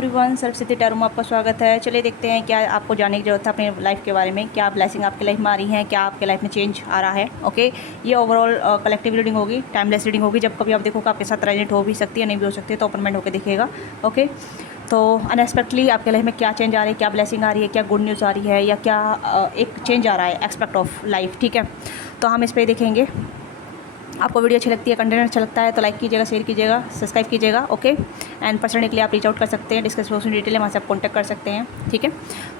Everyone, Saraswati tarot में आपका स्वागत है। चलिए देखते हैं क्या आपको जानने की जरूरत है अपने लाइफ के बारे में, क्या ब्लेसिंग आपकी लाइफ में आ रही है, क्या आपके लाइफ में चेंज आ रहा है। ओके, ये ओवरऑल कलेक्टिव रीडिंग होगी, टाइमलेस रीडिंग होगी। जब कभी आप देखोगे आपके साथ रेजोनेट हो भी सकती है, नहीं भी हो सकती है, तो ओपन माइंड होकर देखिएगा। ओके, तो अनएक्सपेक्टली आपके लाइफ में क्या चेंज आ रही है, क्या ब्लेसिंग आ रही है, क्या गुड न्यूज़ आ रही है, या क्या एक चेंज आ रहा है एक्सपेक्ट ऑफ लाइफ। ठीक है, तो हम इस पर देखेंगे। आपको वीडियो अच्छी लगती है, कंटेंट अच्छा लगता है तो लाइक कीजिएगा, शेयर कीजिएगा, सब्सक्राइब कीजिएगा। ओके, एंड पर्सनली के लिए आप रीच आउट कर सकते हैं, डिस्कशन डिटेल है, वहाँ से आप कॉन्टैक्ट कर सकते हैं। ठीक है,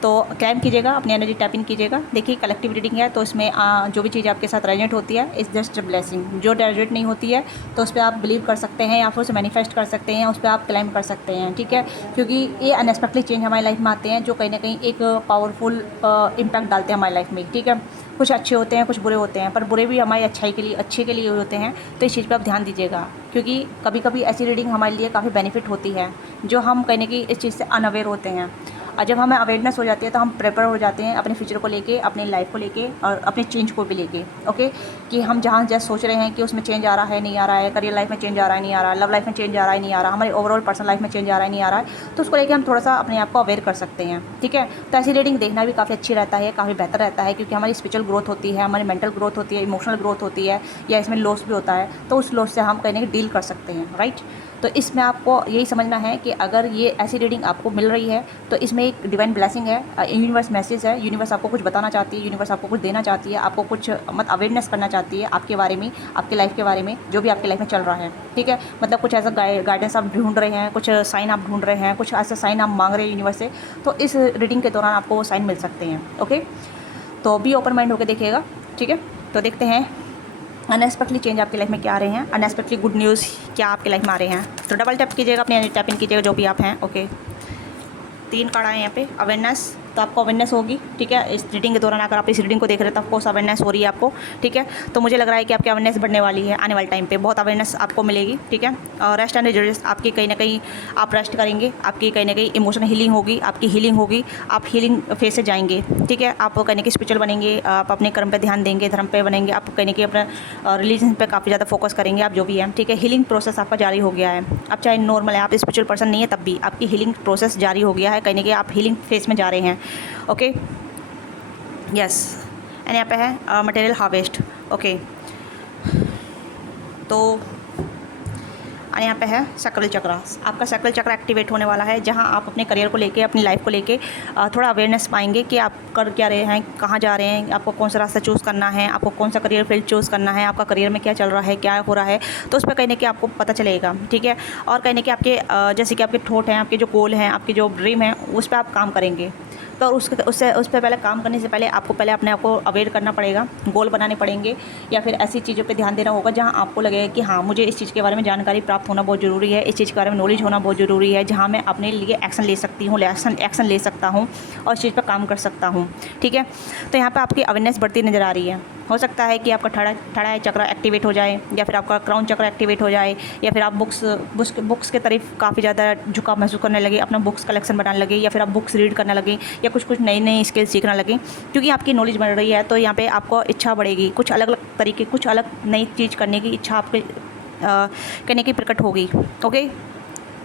तो क्लाइम कीजिएगा, अपनी एनर्जी टैप इन कीजिएगा। देखिए कलेक्टिव रीडिंग है, तो इसमें जो भी चीज़ आपके साथ रेजोनेट होती है इज़ जस्ट अ ब्लेसिंग। जो रेजोनेट नहीं होती है तो उस पर आप बिलीव कर सकते हैं, या फिर उसे मैनिफेस्ट कर सकते हैं, उस पर आप क्लाइम कर सकते हैं। ठीक है, क्योंकि ये अनएक्सपेक्टेड चेंज हमारी लाइफ में आते हैं, जो कहीं ना कहीं एक पावरफुल इम्पैक्ट डालते हैं हमारी लाइफ में। ठीक है, कुछ अच्छे होते हैं, कुछ बुरे होते हैं, पर बुरे भी हमारी अच्छाई के लिए, अच्छे के लिए होते हैं। तो इस चीज़ पे आप ध्यान दीजिएगा, क्योंकि कभी कभी ऐसी रीडिंग हमारे लिए काफ़ी बेनिफिट होती है, जो हम कहीं ना कहीं इस चीज़ से अनअवेयर होते हैं। और जब हमें अवेयरनेस हो जाती है तो हम प्रिपेयर हो जाते हैं अपने फ्यूचर को लेके, अपनी लाइफ को लेके, और अपने चेंज को भी लेके। ओके, कि हम जहाँ जैसे सोच रहे हैं कि उसमें चेंज आ रहा है, नहीं आ रहा है, करियर लाइफ में चेंज आ रहा है, नहीं आ रहा है, लव लाइफ में चेंज आ रहा है, नहीं आ रहा, हमारी ओवरऑल पर्सनल लाइफ में चेंज आ रहा है, नहीं आ रहा है, तो उसको लेके हम थोड़ा सा अपने आप को अवेयर कर सकते हैं। ठीक है, तो ऐसी रीडिंग देखना भी काफ़ी अच्छी रहता है, काफ़ी बेहतर रहता है, क्योंकि हमारी स्पिरिचुअल ग्रोथ होती है, हमारी मेंटल ग्रोथ होती है, इमोशनल ग्रोथ होती है, या इसमें लॉस भी होता है, तो उस लॉस से हम कहीं ना कहीं डील कर सकते हैं। राइट, तो इसमें आपको यही समझना है कि अगर ये ऐसी रीडिंग आपको मिल रही है तो इसमें एक डिवाइन ब्लेसिंग है, यूनिवर्स मैसेज है। यूनिवर्स आपको कुछ बताना चाहती है, यूनिवर्स आपको कुछ देना चाहती है, आपको कुछ अवेयरनेस करना चाहती है आपके बारे में, आपकी लाइफ के बारे में, जो भी आपकी लाइफ में चल रहा है। ठीक है, मतलब कुछ ऐसा गाइडेंस आप ढूंढ रहे हैं, कुछ साइन आप ढूंढ रहे हैं, कुछ ऐसा साइन आप मांग रहे हैं यूनिवर्स से, तो इस रीडिंग के दौरान आपको वो साइन मिल सकते हैं। ओके, तो भी ओपन माइंड होकर देखिएगा। ठीक है, तो देखते हैं अनएक्सपेक्टली चेंज आपकी लाइफ में क्या आ रहे हैं, अनएक्सपेक्टली गुड न्यूज़ क्या आपकी लाइफ में आ रहे हैं। तो डबल टैप कीजिएगा, अपनी टैप इन कीजिएगा जो भी आप हैं। ओके, 3 कार्ड आए यहाँ पे। अवेयरनेस, तो आपको अवेयरनेस होगी। ठीक है, इस रीडिंग के दौरान अगर आप इस रीडिंग को देख रहे हैं तो आपको अवेयरनेस हो रही है आपको। ठीक है, तो मुझे लग रहा है कि आपकी अवेयरनेस बढ़ने वाली है, आने वाले टाइम पे बहुत अवेयरनेस आपको मिलेगी। ठीक है, और रेस्ट एंड रिजल्ट आपकी कहीं ना कहीं आप रेस्ट करेंगे, आपकी कहीं ना कहीं इमोशनल हीलिंग होगी, आपकी हीलिंग होगी, आप हीलिंग फेज से जाएंगे। ठीक है, आप कहीं ना कहीं स्पिरिचुअल बनेंगे, आप अपने कर्म पर ध्यान देंगे, धर्म पे बनेंगे, आप कहीं ना कहीं अपना रिलीजन पे काफ़ी ज़्यादा फोकस करेंगे, आप जो भी है। ठीक है, हीलिंग प्रोसेस आपका जारी हो गया है। अब चाहे नॉर्मल है, आप स्पिरिचुअल पर्सन नहीं है, तब भी आपकी हीलिंग प्रोसेस जारी हो गया है, कहीं ना कहीं आप हीलिंग फेज में जा रहे हैं। ओके, यस, एंड यहाँ पे है मटेरियल हार्वेस्ट। ओके, तो और यहाँ पे है सक्ल चक्र। आपका सक्ल चक्र एक्टिवेट होने वाला है, जहाँ आप अपने करियर को लेके, अपनी लाइफ को लेके थोड़ा अवेयरनेस पाएंगे कि आप कर क्या रहे हैं, कहाँ जा रहे हैं, आपको कौन सा रास्ता चूज़ करना है, आपको कौन सा करियर फील्ड चूज़ करना है, आपका करियर में क्या चल रहा है, क्या हो रहा है, तो उस पर कहीं ना कहीं आपको पता चलेगा। ठीक है, और कहीं ना कहीं आपके जैसे कि आपके थॉट हैं, आपके जो गोल हैं, आपके जो ड्रीम है, उस पर आप काम करेंगे। तो उस पर पहले काम करने से पहले आपको पहले अपने आप को अवेयर करना पड़ेगा, गोल बनाने पड़ेंगे, या फिर ऐसी चीज़ों पे ध्यान देना होगा जहाँ आपको लगेगा कि हाँ, मुझे इस चीज़ के बारे में जानकारी प्राप्त होना बहुत ज़रूरी है, इस चीज़ के बारे में नॉलेज होना बहुत ज़रूरी है, जहाँ मैं अपने लिए एक्शन ले सकती हूँ, एक्शन ले सकता हूँ और इस चीज़ पर काम कर सकता हूँ। ठीक है, तो यहाँ पर आपकी अवेयरनेस बढ़ती नज़र आ रही है। हो सकता है कि आपका ठड़ा चक्र एक्टिवेट हो जाए, या फिर आपका क्राउन चक्र एक्टिवेट हो जाए, या फिर आप बुक्स के तरफ काफ़ी ज़्यादा झुकाव महसूस करने लगे, अपना बुक्स कलेक्शन बनाने लगे, या फिर आप बुक्स रीड करने लगे, या कुछ नई नई स्किल सीखने लगे, क्योंकि आपकी नॉलेज बढ़ रही है। तो यहाँ पे आपको इच्छा बढ़ेगी, कुछ अलग अलग तरीके, कुछ अलग नई चीज़ करने की इच्छा आपके करने की प्रकट होगी। ओके,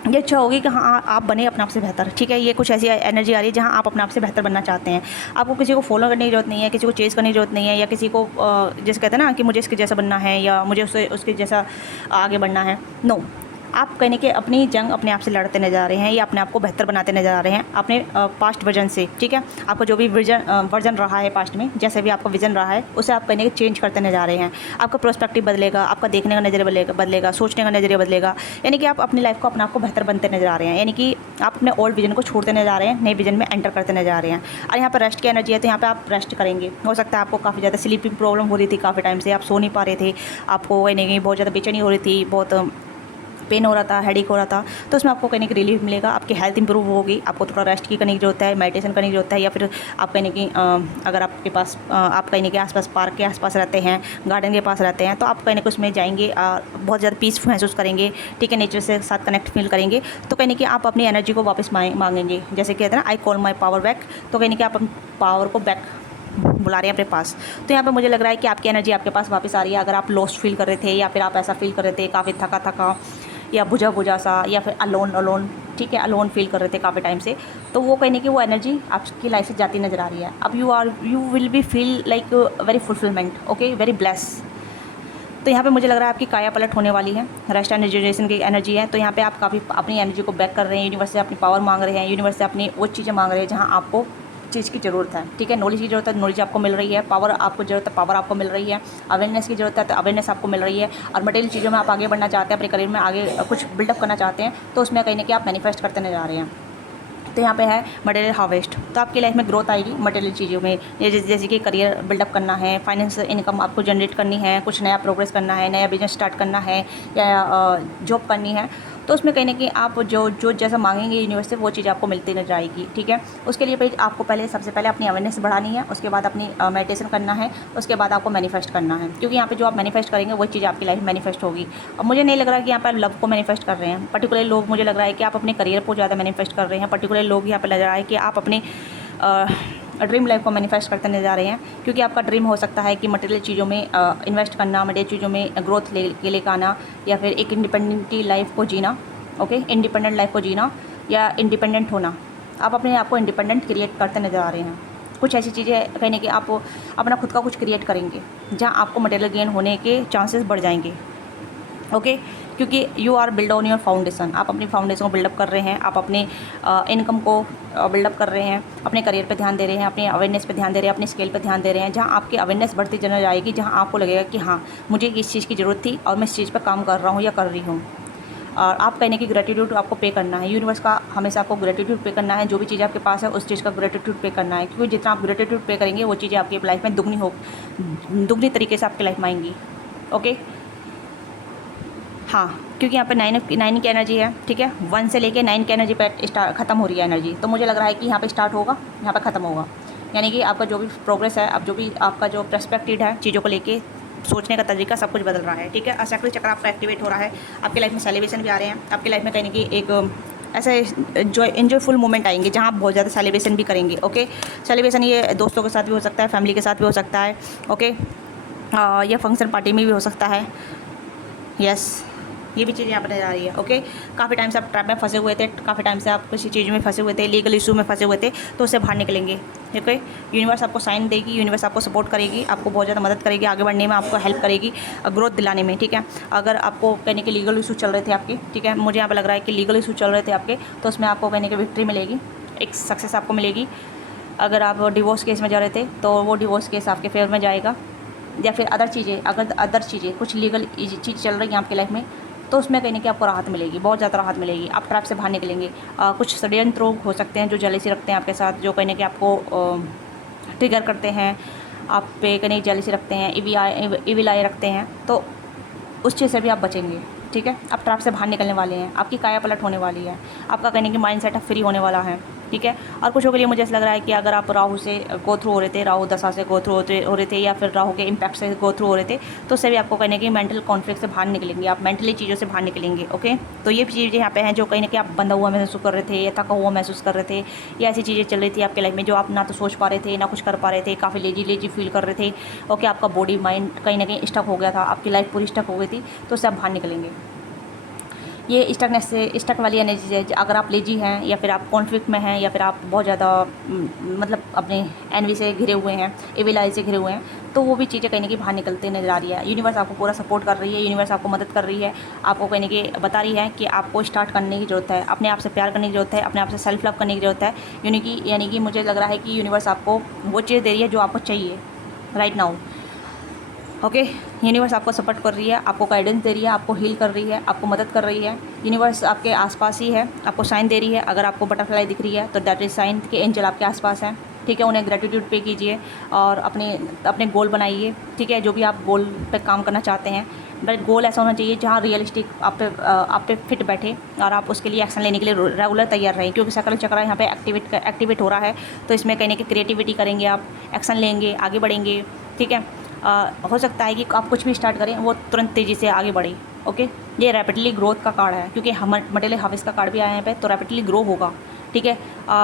ये इच्छा होगी कि हाँ, आप बने अपने आप से बेहतर। ठीक है, ये कुछ ऐसी एनर्जी आ रही है जहाँ आप अपने आप से बेहतर बनना चाहते हैं। आपको किसी को फॉलो करने की जरूरत नहीं है, किसी को चेज़ करने की जरूरत नहीं है, या किसी को जैसे कहते हैं ना कि मुझे इसके जैसा बनना है, या मुझे उसके जैसा आगे बढ़ना है। नो, आप कहने के अपनी जंग अपने आप से लड़ते नजर आ रहे हैं, या अपने आप को बेहतर बनाते नजर आ रहे हैं अपने पास्ट वर्जन से। ठीक है, आपका जो भी वर्जन रहा है पास्ट में, जैसे भी आपका विजन रहा है, उसे आप कहने के चेंज करते नजर आ रहे हैं। आपका पर्सपेक्टिव बदलेगा, आपका देखने का नज़रिया बदलेगा, सोचने का नज़रिया बदलेगा, यानी कि आप अपनी लाइफ को अपने आप को बेहतर बनते नजर आ रहे हैं, यानी कि आप अपने ओल्ड विजन को छोड़ते नजर आ रहे हैं, नए विजन में एंटर करते नजर आ रहे हैं। और यहाँ पर रेस्ट की एनर्जी है, तो यहाँ पर आप रेस्ट करेंगे। हो सकता है आपको काफ़ी ज़्यादा स्लीपिंग प्रॉब्लम हो रही थी, काफ़ी टाइम से आप सो नहीं पा रहे थे, आपको कहीं ना कहीं बहुत ज़्यादा बेचैनी हो रही थी, बहुत पेन हो रहा था, हेडेक हो रहा था, तो उसमें आपको कहीं रिलीफ मिलेगा, आपकी हेल्थ इंप्रूव होगी। आपको थोड़ा रेस्ट की करने की जरूरत है, मेडिटेशन करने की जरूरत है, या फिर आप कहीं कि अगर आपके पास आप कहीं के आसपास पार्क के आसपास रहते हैं, गार्डन के पास रहते हैं, तो आप कहीं उसमें जाएंगे, बहुत ज़्यादा पीस महसूस करेंगे। ठीक है, नेचर से साथ कनेक्ट फील करेंगे, तो कहीं कि आप अपनी एनर्जी को वापस मांगेंगे। जैसे कहते हैं ना, I call my power back, तो कहीं कि आप पावर को बैक बुला रहे हैं अपने पास। तो यहाँ पे मुझे लग रहा है कि आपकी एनर्जी आपके पास वापस आ रही है। अगर आप लॉस्ट फील कर रहे थे, या फिर आप ऐसा फील कर रहे थे काफ़ी थका या बुझा बुझा सा, या फिर अलोन अलोन, ठीक है, अलोन फील कर रहे थे काफ़ी टाइम से, तो वो कहने की वो एनर्जी आपकी लाइफ से जाती नज़र आ रही है। अब you will B feel like very fulfilment, okay, very bless. तो यहाँ पे मुझे लग रहा है आपकी काया पलट होने वाली है, रेस्ट एंड रिजुविनेशन की एनर्जी है। तो यहाँ पे आप काफ़ी अपनी एनर्जी को बैक कर रहे हैं, यूनिवर्स से अपनी पावर मांग रहे हैं, यूनिवर्स से अपनी वो चीज़ें मांग रहे हैं जहाँ आपको चीज़ की ज़रूरत है, ठीक है, नॉलेज की ज़रूरत है, नॉलेज आपको मिल रही है, पावर आपको ज़रूरत है, पावर आपको मिल रही है, अवेयरनेस की ज़रूरत है, तो अवेयरनेस आपको मिल रही है, और मटेरियल चीज़ों में आप आगे बढ़ना चाहते हैं, अपने करियर में आगे कुछ बिल्डअप करना चाहते हैं, तो उसमें कहीं ना कहीं आप मैनिफेस्ट करते नजर आ रहे हैं। तो यहाँ पे है मटेरियल हार्वेस्ट। तो आपकी लाइफ में ग्रोथ आएगी मटेरियल चीज़ों में, जैसे कि करियर बिल्डअप करना है, फाइनेंस इनकम आपको जनरेट करनी है, कुछ नया प्रोग्रेस करना है, नया बिजनेस स्टार्ट करना है, या जॉब करनी है, तो उसमें कहीं ना कहीं आप जो जैसा मांगेंगे यूनिवर्स से वो चीज़ आपको मिलती नजर आएगी, ठीक है। उसके लिए भाई आपको सबसे पहले अपनी अवेयरनेस बढ़ानी है, उसके बाद अपनी मेडिटेशन करना है, उसके बाद आपको मैनिफेस्ट करना है, क्योंकि यहाँ पे जो आप मैनिफेस्ट करेंगे वही चीज़ आपकी लाइफ में मैनिफेस्ट होगी। अब मुझे नहीं लग रहा है कि यहाँ पर लव को मैनिफेस्ट कर रहे हैं पर्टिकुलर लोग, मुझे लग रहा है कि आप अपने करियर को ज़्यादा मैनिफेस्ट कर रहे हैं पर्टिकुलर लोग। यहाँ पर लग रहा है कि आप अपने ड्रीम लाइफ को मैनिफेस्ट करते नजर आ रहे हैं, क्योंकि आपका ड्रीम हो सकता है कि मटेरियल चीज़ों में इन्वेस्ट करना, मटेरियल चीज़ों में ग्रोथ के लेकर आना, या फिर एक इंडिपेंडेंटली लाइफ को जीना, ओके, इंडिपेंडेंट लाइफ को जीना या इंडिपेंडेंट होना। आप अपने आप को इंडिपेंडेंट क्रिएट करते नज़र आ रहे हैं। कुछ ऐसी चीज़ें कहने कि आप अपना खुद का कुछ क्रिएट करेंगे जहाँ आपको मटेरियल गेन होने के चांसेस बढ़ जाएंगे, ओके, क्योंकि you are build on your foundation. आप अपनी फाउंडेशन को बिल्डअप कर रहे हैं, आप अपने इनकम को बिल्डअप कर रहे हैं, अपने करियर पे ध्यान दे रहे हैं, अपने अवेयरनेस पे ध्यान दे रहे हैं, अपने स्केल पे ध्यान दे रहे हैं, जहाँ आपकी अवेयरनेस बढ़ती चली जाएगी, जहाँ आपको लगेगा कि हाँ मुझे इस चीज़ की ज़रूरत थी और मैं इस चीज़ पर काम कर रहा हूँ या कर रही हूँ। और आप कहने की ग्रेटिट्यूड आपको पे करना है, यूनिवर्स का हमेशा आपको ग्रेटिट्यूड पे करना है, जो भी चीज़ आपके पास है उस चीज़ का ग्रेटिट्यूड पे करना है, क्योंकि जितना आप ग्रेटिट्यूड पे करेंगे वो चीज़ें आपकी लाइफ में दुगनी तरीके से आपकी लाइफ में आएंगी, ओके। हाँ, क्योंकि यहाँ पे 9 की एनर्जी है, ठीक है, 1 से लेके 9 की एनर्जी पे ख़त्म हो रही है एनर्जी। तो मुझे लग रहा है कि यहाँ पे स्टार्ट होगा, यहाँ पे ख़त्म होगा, यानी कि आपका जो भी प्रोग्रेस है, अब जो भी आपका जो पर्सपेक्टिव है चीज़ों को लेके, सोचने का तरीका सब कुछ बदल रहा है, ठीक है। असक्रिय चक्र आपका एक्टिवेट हो रहा है, आपकी लाइफ में सेलिब्रेशन भी आ रहे हैं, आपकी लाइफ में कहीं ना कहीं एक ऐसे एंजॉयफुल मोमेंट आएंगे जहाँ आप बहुत ज़्यादा सेलिब्रेशन भी करेंगे, ओके। सेलिब्रेशन ये दोस्तों के साथ भी हो सकता है, फैमिली के साथ भी हो सकता है, ओके, या फंक्शन पार्टी में भी हो सकता है, यस, ये भी चीज़ यहाँ पर नजर आ रही है, ओके। काफ़ी टाइम से आप ट्रैप में फंसे हुए थे, काफ़ी टाइम से आप किसी चीज़ में फंसे हुए थे, लीगल इशू में फंसे हुए थे, तो उससे बाहर निकलेंगे, ओके। यूनिवर्स आपको साइन देगी, यूनिवर्स आपको सपोर्ट करेगी, आपको बहुत ज़्यादा मदद करेगी, आगे बढ़ने में आपको हेल्प करेगी, ग्रोथ दिलाने में, ठीक है। अगर आपको कहने के लीगल इशू चल रहे थे आपके, ठीक है, मुझे यहाँ पर लग रहा है कि लीगल इशू चल रहे थे आपके, तो उसमें आपको कहने की विक्ट्री मिलेगी, एक सक्सेस आपको मिलेगी। अगर आप डिवोर्स केस में जा रहे थे तो वो डिवोर्स केस आपके फेवर में जाएगा, या फिर अदर चीज़ें कुछ लीगल चीज़ चल रही है आपकी लाइफ में, तो उसमें कहीं ना कहीं आपको राहत मिलेगी, बहुत ज़्यादा राहत मिलेगी, आप ट्रैप से बाहर निकलेंगे। कुछ षड्यंत्र लोग हो सकते हैं जो जेलसी रखते हैं आपके साथ, जो कहीं ना कहीं आपको ट्रिगर करते हैं, आप पे कहीं जेलसी रखते हैं, इविल आई रखते हैं, तो उस चीज़ से भी आप बचेंगे, ठीक है। आप ट्रैप से बाहर निकलने वाले हैं, आपकी काया पलट होने वाली है, आपका कहने की माइंड सेट फ्री होने वाला है, ठीक है। और कुछ के लिए मुझे ऐसा लग रहा है कि अगर आप राहु से गो थ्रू हो रहे थे, राहु दशा से गो थ्रू हो रहे थे, या फिर राहु के इम्पैक्ट से गो थ्रू हो रहे थे, तो उससे भी आपको कहने की मेंटल कॉन्फ्लिक्ट से बाहर निकलेंगे, आप मेंटली चीज़ों से बाहर निकलेंगे, ओके। तो ये चीज़ें यहाँ पे हैं जो कहीं ना कहीं आप बंधा हुआ महसूस कर रहे थे, या थका हुआ महसूस कर रहे थे, या ऐसी चीज़ें चल रही थी आपके लाइफ में जो आप ना तो सोच पा रहे थे, ना कुछ कर पा रहे थे, काफ़ी लेजी फील कर रहे थे, ओके। आपका बॉडी माइंड कहीं ना कहीं स्टक हो गया था, आपकी लाइफ पूरी स्टक हो गई थी, तो उससे आप बाहर निकलेंगे। ये स्टक वाली एनर्जी है। अगर आप लेजी हैं, या फिर आप कॉन्फ्लिक्ट में हैं, या फिर आप बहुत ज़्यादा मतलब अपने एनवी से घिरे हुए हैं, एविल आई से घिरे हुए हैं, तो वो भी चीज़ें कहने की बाहर निकलते नजर आ रही है। यूनिवर्स आपको पूरा सपोर्ट कर रही है, यूनिवर्स आपको मदद कर रही है, आपको कहने की बता रही है कि आपको स्टार्ट करने की ज़रूरत है, अपने आप से प्यार करने की ज़रूरत है, अपने आप से सेल्फ लव करने की ज़रूरत है। यानी कि मुझे लग रहा है कि यूनिवर्स आपको वो चीज़ दे रही है जो आपको चाहिए राइट नाउ, ओके। यूनिवर्स आपको सपोर्ट कर रही है, आपको गाइडेंस दे रही है, आपको हील कर रही है, आपको मदद कर रही है। यूनिवर्स आपके आसपास ही है, आपको साइन दे रही है। अगर आपको बटरफ्लाई दिख रही है तो दैट इज साइन के एंजल आपके आसपास हैं, ठीक है। उन्हें ग्रेटिट्यूड पे कीजिए और अपने गोल बनाइए, ठीक है। जो भी आप गोल पे काम करना चाहते हैं, बट गोल ऐसा होना चाहिए जहाँ रियलिस्टिक आप पे फिट बैठे, और आप उसके लिए एक्शन लेने के लिए रेगुलर तैयार रहें, क्योंकि सकल चक्र यहाँ पे एक्टिवेट हो रहा है। तो इसमें कहने की क्रिएटिविटी करेंगे, आप एक्शन लेंगे, आगे बढ़ेंगे, ठीक है। हो सकता है कि आप कुछ भी स्टार्ट करें वो तुरंत तेज़ी से आगे बढ़े, ओके। ये रैपिडली ग्रोथ का कार्ड है, क्योंकि हम मटेरियल हार्वेस्ट का कार्ड भी आया है यहाँ पे, तो रैपिडली ग्रो होगा, ठीक है।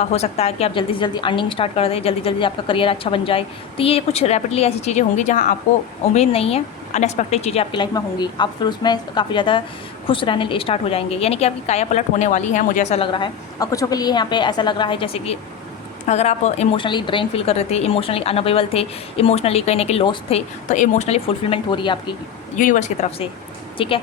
हो सकता है कि आप जल्दी से जल्दी अर्निंग स्टार्ट कर दें, जल्दी जल्दी आपका करियर अच्छा बन जाए। तो ये कुछ रैपिडली ऐसी चीज़ें होंगी जहाँ आपको उम्मीद नहीं है, अनएक्सपेक्टेड चीज़ें आपकी लाइफ में होंगी, आप फिर उसमें काफ़ी ज़्यादा खुश रहने स्टार्ट हो जाएंगे, यानी कि आपकी काया पलट होने वाली है, मुझे ऐसा लग रहा है। और कुछों के लिए यहाँ पे ऐसा लग रहा है जैसे कि अगर आप इमोशनली ड्रेन फील कर रहे थे, इमोशनली अनअवेलेबल थे, इमोशनली कहीं ना कहीं लॉस थे, तो इमोशनली फुलफिलमेंट हो रही है आपकी यूनिवर्स की तरफ से, ठीक है।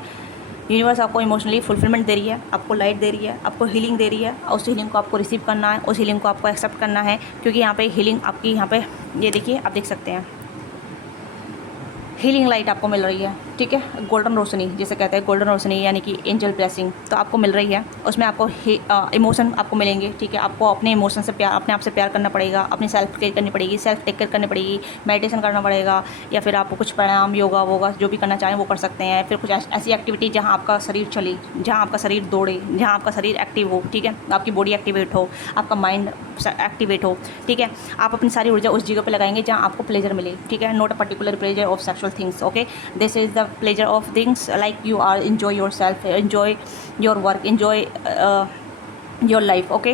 यूनिवर्स आपको इमोशनली फुलफिलमेंट दे रही है, आपको लाइट दे रही है, आपको हीलिंग दे रही है, और उस हीलिंग को आपको रिसीव करना है, उस हीलिंग को आपको एक्सेप्ट करना है, क्योंकि यहाँ पे हीलिंग आपकी, यहाँ पे ये देखिए, आप देख सकते हैं हीलिंग लाइट आपको मिल रही है, ठीक है। गोल्डन रोशनी जिसे कहते हैं, गोल्डन रोशनी यानी कि एंजल ब्लेसिंग, तो आपको मिल रही है। उसमें आपको इमोशन आपको मिलेंगे, ठीक है। आपको अपने इमोशन से प्यार, अपने आप से प्यार करना पड़ेगा, अपनी सेल्फ केयर करनी पड़ेगी, सेल्फ टेक केयर करनी पड़ेगी, मेडिटेशन करना पड़ेगा, या फिर आपको कुछ प्राणायाम, योगा वोगा जो भी करना चाहें वो कर सकते हैं। फिर कुछ ऐसी एक्टिविटी जहाँ आपका शरीर चले, जहाँ आपका शरीर दौड़े, जहाँ आपका शरीर एक्टिव हो, ठीक है, आपकी बॉडी एक्टिवेट हो, आपका माइंड एक्टिवेट हो, ठीक है। आप अपनी सारी ऊर्जा उस जगह पे लगाएंगे जहाँ आपको प्लेजर मिले, ठीक है। Not a particular pleasure of sexual things, okay. This is the pleasure of things like you are enjoy yourself, enjoy your work, enjoy your life, okay.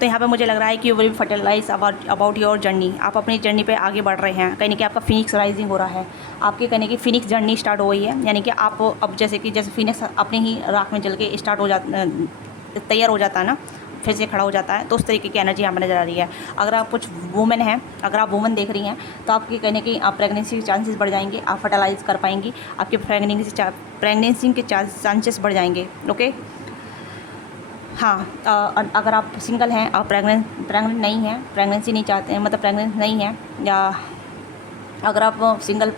तो यहाँ पे मुझे लग रहा है कि you will fertilise about your journey, आप अपनी जर्नी पे आगे बढ़ रहे हैं, कहीं ना कहीं आपका फिनिक्स राइजिंग हो रहा है, आपके कहने की फिनिक्स जर्नी स्टार्ट हो गई है, यानी कि आप अब जैसे फिनिक्स अपने ही राख में जल के स्टार्ट हो जाता, तैयार हो जाता है ना, फिर से खड़ा हो जाता है, तो उस तरीके की एनर्जी यहाँ पर नज़र आ रही है। अगर आप कुछ वुमेन हैं, अगर आप वुमेन देख रही हैं, तो आपके कहने की आप प्रेगनेंसी के चांसेस बढ़ जाएंगे, आप फर्टिलाइज कर पाएंगी, आपके प्रेगनेंसी के चांसेस बढ़ जाएंगे, ओके। हाँ, अगर आप सिंगल हैं, आप प्रेग्नेंट नहीं हैं, प्रेगनेंसी नहीं चाहते हैं, मतलब प्रेगनेंट नहीं हैं, या अगर आप सिंगल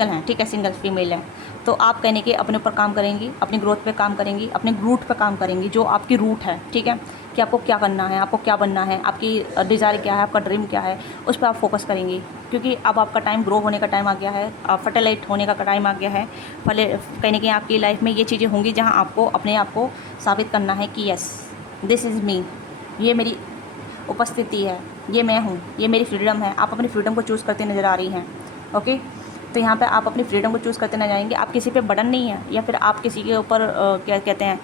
हैं, ठीक है, सिंगल फीमेल हैं, तो आप कहने के अपने ऊपर काम करेंगी, अपनी ग्रोथ पे काम करेंगी, अपने रूट पे काम करेंगी, जो आपकी रूट है, ठीक है, कि आपको क्या करना है, आपको क्या बनना है, आपकी डिज़ायर क्या है, आपका ड्रीम क्या है, उस पर आप फोकस करेंगी, क्योंकि अब आपका टाइम ग्रो होने का टाइम आ गया है, फर्टिलाइट होने का टाइम आ गया है। कहीं ना कहीं आपकी लाइफ में ये चीज़ें होंगी जहाँ आपको अपने आप को साबित करना है कि यस, दिस इज़ मी, ये मेरी उपस्थिति है, ये मैं हूँ, ये मेरी फ्रीडम है। आप अपनी फ्रीडम को चूज़ करते नज़र आ रही हैं, ओके। तो यहाँ पे आप अपनी फ्रीडम को चूज़ करते ना जाएंगे, आप किसी पे बर्डन नहीं है, या फिर आप किसी के ऊपर क्या कहते हैं,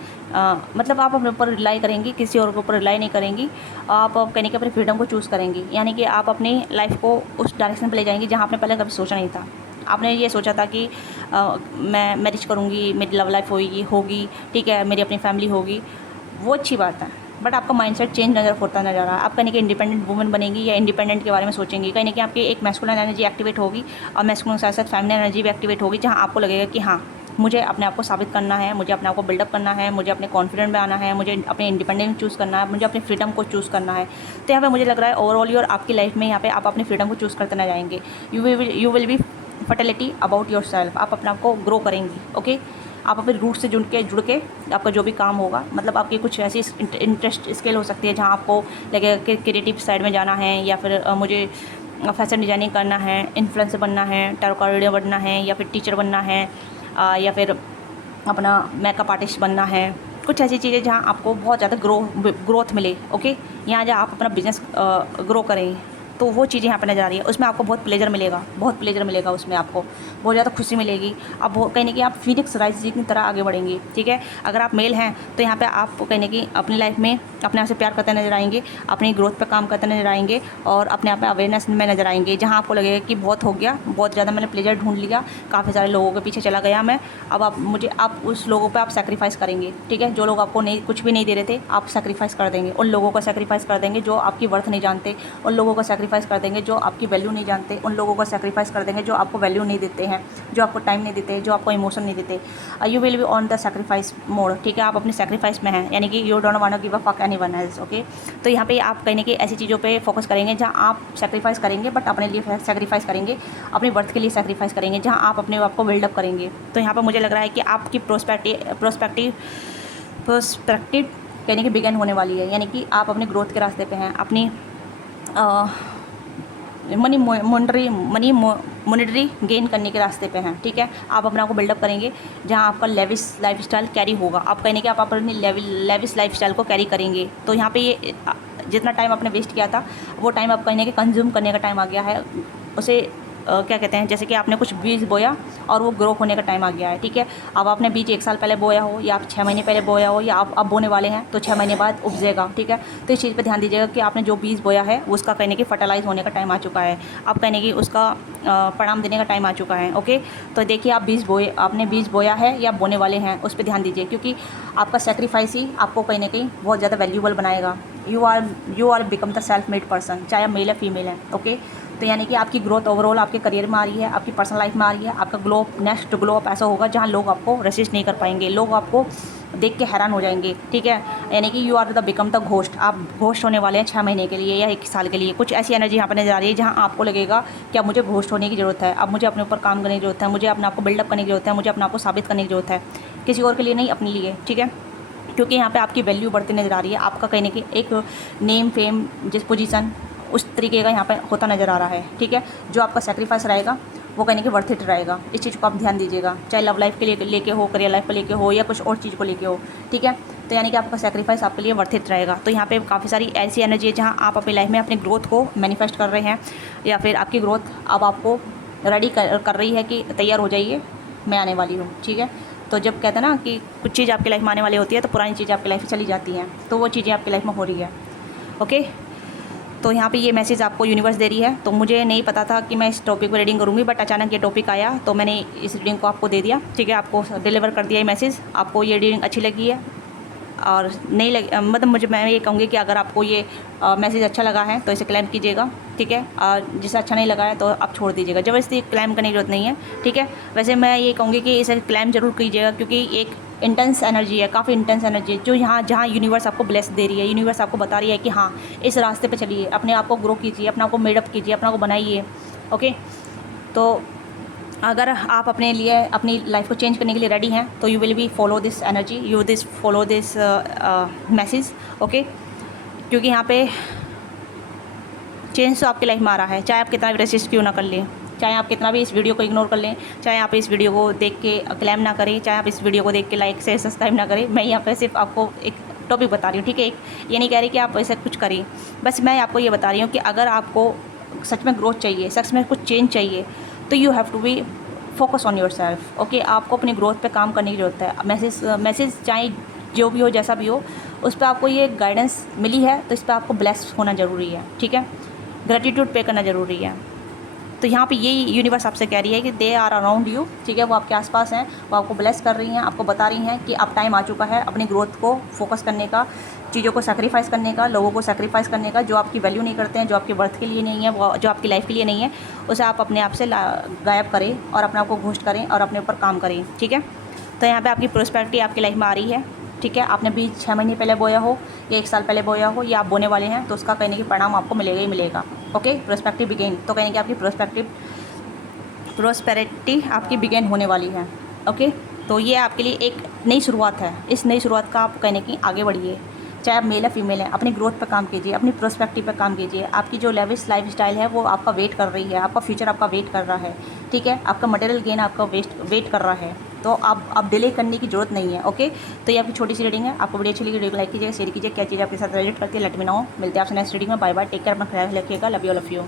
मतलब आप अपने ऊपर रिलाई करेंगी, किसी और के ऊपर रिलाई नहीं करेंगी, आप कहने के अपनी फ्रीडम को चूज़ करेंगी, यानी कि आप अपनी लाइफ को उस डायरेक्शन पे ले जाएंगी जहाँ आपने पहले कभी सोचा नहीं था। आपने ये सोचा था कि मैं मैरिज करूँगी, मेरी लव लाइफ होगी, ठीक है, मेरी अपनी फैमिली होगी, वो अच्छी बात है, बट आपका माइंडसेट चेंज होता नजर आ रहा है। आप कहीं ना इंडिपेंडेंट वुमन बनेंगी, या इंडिपेंडेंट के बारे में सोचेंगी, कहीं ना कहीं आपकी एक मैस्कुलिन एनर्जी एक्टिवेट होगी, और मैस्कुलिन के साथ साथ फेमिनिन एनर्जी भी एक्टिवेट होगी, जहाँ आपको लगेगा कि हाँ, मुझे अपने आप को साबित करना है, मुझे अपने आप को बिल्डअप करना है, मुझे अपने कॉन्फिडेंट में आना है, मुझे अपने इंडिपेंडेंट चूज़ करना है, मुझे अपनी फ्रीडम को चूज़ करना है। तो यहाँ पे मुझे लग रहा है ओवरऑल और आपकी लाइफ में यहाँ पे आप अपनी फ्रीडम को चूज़ करते ना जाएंगे, you will B fertility about your self, आप अपने आप को ग्रो करेंगी, ओके। आप अपने रूट से जुड़ के आपका जो भी काम होगा, मतलब आपकी कुछ ऐसी इंटरेस्ट स्किल हो सकती है जहाँ आपको लगे कि क्रिएटिव साइड में जाना है, या फिर मुझे फैशन डिज़ाइनिंग करना है, इन्फ्लुएंसर बनना है, टैरो कार्ड रीडर बनना है, या फिर टीचर बनना है, या फिर अपना मेकअप आर्टिस्ट बनना है, कुछ ऐसी चीज़ें जहाँ आपको बहुत ज़्यादा ग्रोथ मिले, ओके। यहाँ जहाँ आप अपना बिजनेस ग्रो करें, तो वो चीज़ें यहाँ पर नज़र आ रही है, उसमें आपको बहुत प्लेजर मिलेगा, उसमें आपको बहुत ज़्यादा खुशी मिलेगी। अब वो कहने की आप फिनिक्स राइजिंग की तरह आगे बढ़ेंगी, ठीक है। अगर आप मेल हैं तो यहाँ पे आप कहने की अपनी लाइफ में अपने आप से प्यार करते नजर आएंगे, अपनी ग्रोथ पे काम करते नजर आएंगे, और अपने आप में अवेयरनेस में नजर आएंगे, जहाँ आपको लगेगा कि बहुत हो गया, बहुत ज़्यादा मैंने प्लेजर ढूंढ लिया, काफ़ी सारे लोगों के पीछे चला गया मैं, अब आप उस लोगों पर आप सेक्रीफाइस करेंगे, ठीक है। जो लोग आपको नहीं, कुछ भी नहीं दे रहे थे, आप सेक्रीफाइस कर देंगे, उन लोगों का सेक्रीफाइस कर देंगे जो आपकी वर्थ नहीं जानते, उन लोगों का सेक्रीफाइस कर देंगे जो आपकी वैल्यू नहीं जानते, उन लोगों का सेक्रीफाइस कर देंगे जो आपको वैल्यू नहीं देते हैं, जो आपको टाइम नहीं देते, जो आपको इमोशन नहीं देते। You will be on the sacrifice mode, ठीक है। आप अपने सेक्रीफाइस में हैं, यानी कि you don't want to give a fuck anyone else, okay. तो यहाँ पे आप कहने की ऐसी चीज़ों पे फोकस करेंगे जहाँ आप सेक्रीफाइस करेंगे, बट अपने लिए सेक्रीफाइस करेंगे, अपनी वर्थ के लिए सेक्रीफाइस करेंगे, जहाँ आप अपने आप को बिल्डअप करेंगे। तो यहाँ पर मुझे लग रहा है कि आपकी प्रोस्पेक्टिव कहने की बिगन होने वाली है, यानी कि आप अपने ग्रोथ के रास्ते पे हैं, अपनी मनी मॉनिटरी गेन करने के रास्ते पे हैं, ठीक है। आप अपने आप को बिल्डअप करेंगे, जहाँ आपका लेविश लाइफस्टाइल कैरी होगा, आप कहने कि आप अपनी लेविश लाइफस्टाइल को कैरी करेंगे। तो यहाँ पे ये जितना टाइम आपने वेस्ट किया था, वो टाइम आप कहने के कंज्यूम करने का टाइम आ गया है, उसे क्या कहते हैं, जैसे कि आपने कुछ बीज बोया और वो ग्रो होने का टाइम आ गया है, ठीक है। अब आपने बीज 1 साल पहले बोया हो या आप 6 महीने पहले बोया हो या आप अब बोने वाले हैं तो 6 महीने बाद उपजेगा, ठीक है। तो इस चीज़ पे ध्यान दीजिएगा कि आपने जो बीज बोया है उसका कहने की फर्टिलाइज होने का टाइम आ चुका है, अब कहने की उसका परिणाम देने का टाइम आ चुका है। ओके, तो देखिए आप आपने बीज बोया है या बोने वाले हैं, उस पर ध्यान दीजिए, क्योंकि आपका सेक्रीफाइस ही आपको कहीं ना कहीं बहुत ज़्यादा वैल्यूबल बनाएगा। You are become the self made person, चाहे मेल या फीमेल है। ओके, तो यानी कि आपकी ग्रोथ ओवरऑल आपके करियर में आ रही है, आपकी पर्सनल लाइफ में आ रही है। आपका ग्लो नेक्स्ट ग्लो अप ऐसा होगा जहाँ लोग आपको रेसिस्ट नहीं कर पाएंगे, लोग आपको देख के हैरान हो जाएंगे, ठीक है। यानी कि you are the become the ghost, आप घोस्ट होने वाले हैं 6 महीने के लिए या 1 साल के लिए। कुछ ऐसी एनर्जी यहाँ पर नजर आ रही है जहाँ आपको लगेगा कि अब मुझे घोस्ट होने की ज़रूरत है, अब मुझे अपने ऊपर काम करने की ज़रूरत है, मुझे अपने आप को बिल्डअप करने की ज़रूरत है, मुझे अपने आप को साबित करने की ज़रूरत है, किसी और के लिए नहीं, अपने लिए, ठीक है। क्योंकि यहाँ पे आपकी वैल्यू बढ़ती नज़र आ रही है, आपका कहने की एक नेम फेम जिस पोजीशन उस तरीके का यहाँ पे होता नज़र आ रहा है, ठीक है। जो आपका सेक्रीफाइस रहेगा वो कहने की वर्थ इट रहेगा, इस चीज़ को आप ध्यान दीजिएगा, चाहे लव लाइफ के लिए लेके हो, करियर लाइफ को लेके हो या कुछ और चीज़ को लेके हो, ठीक है। तो यानी कि आपका सेक्रीफाइस आपके लिए वर्थ इट रहेगा। तो यहाँ पे काफ़ी सारी ऐसी एनर्जी है जहाँ आप अपनी लाइफ में अपनी ग्रोथ को मैनिफेस्ट कर रहे हैं, या फिर आपकी ग्रोथ अब आपको रेडी कर रही है कि तैयार हो जाइए, मैं आने वाली हूँ, ठीक है। तो जब कहते हैं ना कि कुछ चीज़ आपकी लाइफ में आने वाली होती है तो पुरानी चीज़ें आपकी लाइफ में चली जाती हैं, तो वो चीज़ें आपकी लाइफ में हो रही है। ओके, तो यहाँ पे ये मैसेज आपको यूनिवर्स दे रही है। तो मुझे नहीं पता था कि मैं इस टॉपिक पर रीडिंग करूँगी, बट अचानक ये टॉपिक आया तो मैंने इस रीडिंग को आपको दे दिया, ठीक है। आपको डिलीवर कर दिया ये मैसेज। आपको ये रीडिंग अच्छी लगी है और नहीं लगी, मतलब मैं ये कहूँगी कि अगर आपको ये मैसेज अच्छा लगा है तो इसे क्लेम कीजिएगा, ठीक है। और जिसे अच्छा नहीं लगा है तो आप छोड़ दीजिएगा, ज़बरदस्ती क्लेम करने की जरूरत नहीं है, ठीक है। वैसे मैं ये कहूँगी कि इसे क्लेम जरूर कीजिएगा, क्योंकि एक इंटेंस एनर्जी है, काफ़ी इंटेंस एनर्जी है जो जहाँ यूनिवर्स आपको ब्लेस दे रही है। यूनिवर्स आपको बता रही है कि हाँ, इस रास्ते पे चलिए, अपने आप को ग्रो कीजिए, अपने आप को मेडअप कीजिए, अपने आप को बनाइए। ओके, तो अगर आप अपने लिए अपनी लाइफ को चेंज करने के लिए रेडी हैं तो you will B follow this energy, follow this message. Okay, क्योंकि यहाँ पे चेंज तो आपकी लाइफ में आ रहा है, चाहे आप कितना भी रेसिस्ट क्यों ना कर लें, चाहे आप कितना भी इस वीडियो को इग्नोर कर लें, चाहे आप इस वीडियो को देख के क्लेम ना करें, चाहे आप इस वीडियो को देख के लाइक से सब्सक्राइब ना करें। मैं यहाँ पे सिर्फ आपको एक टॉपिक बता रही हूँ, ठीक है। ये नहीं कह रही कि आप ऐसा कुछ करें, बस मैं आपको ये बता रही हूँ कि अगर आपको सच में ग्रोथ चाहिए, सच में कुछ चेंज चाहिए, तो you have to be focus on yourself. Okay, आपको अपनी ग्रोथ पे काम करने की ज़रूरत है। मैसेज चाहे जो भी हो, जैसा भी हो, उस पर आपको ये गाइडेंस मिली है तो इस पर आपको ब्लेस होना ज़रूरी है, ठीक है। ग्रेटिट्यूड पे करना ज़रूरी है। तो यहाँ पे यही यूनिवर्स आपसे कह रही है कि दे आर अराउंड यू, ठीक है। वो आपके आसपास हैं, वो आपको ब्लेस कर रही हैं, आपको बता रही हैं कि अब टाइम आ चुका है अपनी ग्रोथ को फोकस करने का, चीज़ों को सेक्रीफाइस करने का, लोगों को सेक्रीफाइस करने का, जो आपकी वैल्यू नहीं करते हैं, जो आपके वर्थ के लिए नहीं है, वो जो आपकी लाइफ के लिए नहीं है, उसे आप अपने आप से गायब करें और अपने आप को घोस्ट करें और अपने ऊपर काम करें, ठीक है। तो यहाँ पर आपकी प्रोस्पेरिटी आपकी लाइफ में आ रही है, ठीक है। आपने बीज 6 महीने पहले बोया हो या 1 साल पहले बोया हो या आप बोने वाले हैं, तो उसका कहने की परिणाम आपको मिलेगा ही मिलेगा। ओके, प्रोस्पेक्टिव बिगेन, तो कहने की आपकी प्रोस्पेरिटी आपकी बिगेन होने वाली है। ओके, तो ये आपके लिए एक नई शुरुआत है। इस नई शुरुआत का आप कहने की आगे बढ़िए, चाहे आप मेल या फीमेल हैं, अपनी ग्रोथ पर काम कीजिए, अपनी प्रोस्पेक्टिव पर काम कीजिए। आपकी जो लेविश लाइफ स्टाइल है वो आपका वेट कर रही है, आपका फ्यूचर आपका वेट कर रहा है, ठीक है। आपका मटेरियल गेन आपका वेट कर रहा है, तो आप डिले करने की जरूरत नहीं है। ओके, तो ये आपकी छोटी सी रीडिंग है। आपको वीडियो अच्छी लगी, वीडियो को लाइक कीजिएगा, शेयर कीजिए, क्या चीज़ आपके साथ रिलेट करती है लेट मी नो। मिलते हैं आपसे नेक्स्ट रीडिंग में। बाय बाय, टेक केयर, अपना ख्याल रखिएगा। Love you, all of you.